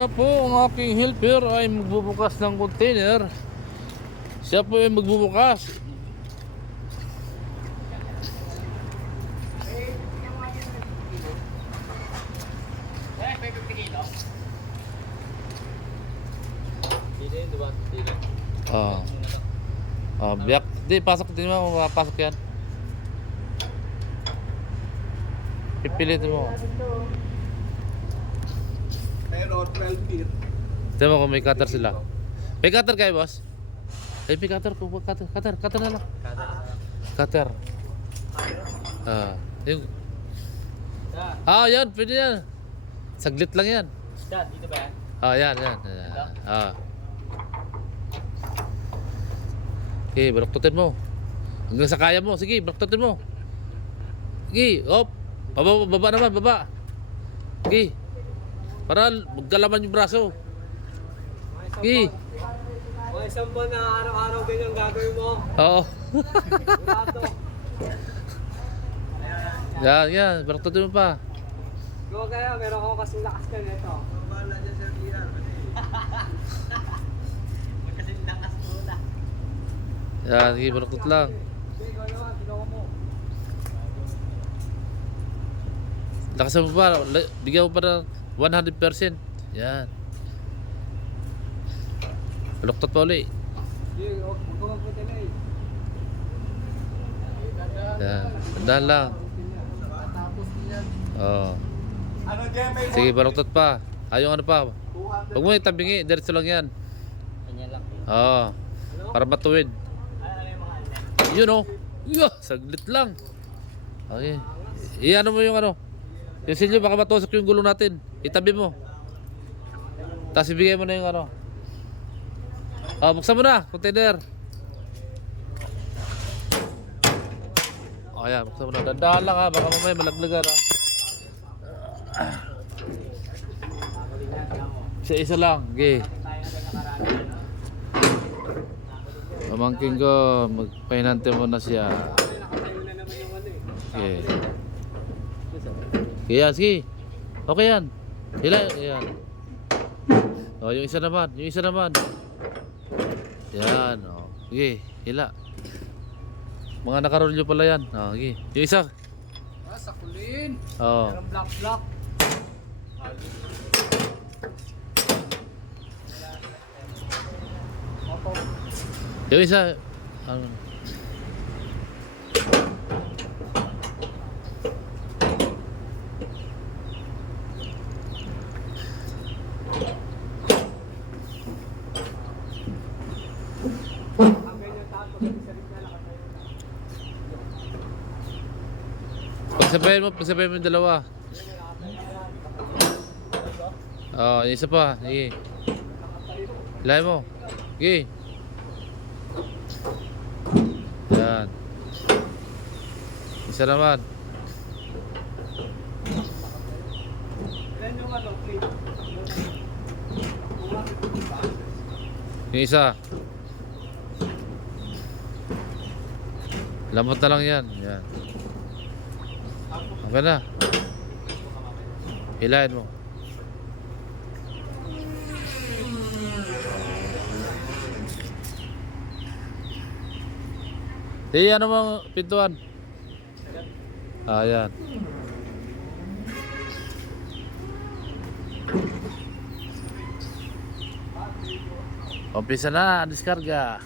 Po, ang aking helper ay magbubukas ng container. Siya po ay magbubukas. Biyak. Di, pasok din mo. Pasok yan. Pipilit mo. Pero 12 feet. Tignan mo kung may cutter sila. May cutter kayo, boss? Ay, may cutter po. Cutter na lang. Cutter. Yung... yan. Pwede yan. Saglit lang yan. Dito ba yan? Yan. Okay, baluktutin mo. Hanggang sa kaya mo. Sige, baluktutin mo. Sige, op. Baba naman, baba. Sige. Para magkalaman yung braso. Sige. Mga isang buwan na araw-araw din yung gagawin mo. Oo. Rato. Yan. Baluktutin mo pa. Go kaya, meron ako kasing lakas na nito. Babala dyan sa DR. Magkasing lakas muna. Yan, sige, baluktot lang. Sige, go naman, ginawa mo. Lakasan mo pa. Bigyan mo pa ng 100%. Yan. Baluktot pa uli. Sige, huwag ko magpunta na eh. Yan. Tandaan lang. Tapos niyan. Oo. Ano dyan may Sige, baluktot pa. Yung ano pa. Huwag mo itabingi. Diretso lang yan. Kanya lang. Oo. Para matuwid. Ano yung mga alin? Yun o. Saglit lang. Okay. Iano mo yung ano. Yung silyo baka matusok yung gulong natin. Itabi mo. Tapos ibigay mo na yung ano. Buksan mo na. Container. Ayan, buksan mo na. Dandahan lang ha. Baka mamaya malaglagan ha. Isa lang. Okay. Pamangkin ko, magpahinante mo na siya. Nakatayo na naman yung ano eh. Okay. Okay yan, sige. Okay yan. Hila, yan. Yung isa naman. Yan, sige, hila. Mga nakarolyo pala yan. Sige. Yung isa. Sakulin. Oo. Merong black. Yung isa. Ano? Ang ganyan tapo, sa rin na nakatayo na. Pagsabayin mo yung dalawa. Yung isa pa. Sige. Hilahin mo. Sige. Yan. Isa naman. Ilan yung ano, plate? Yung isa. Lamot na lang yan. Yan. Okay na. Hilahin mo. Ano mang pintuan? Yan. Umpisa na, diskarga.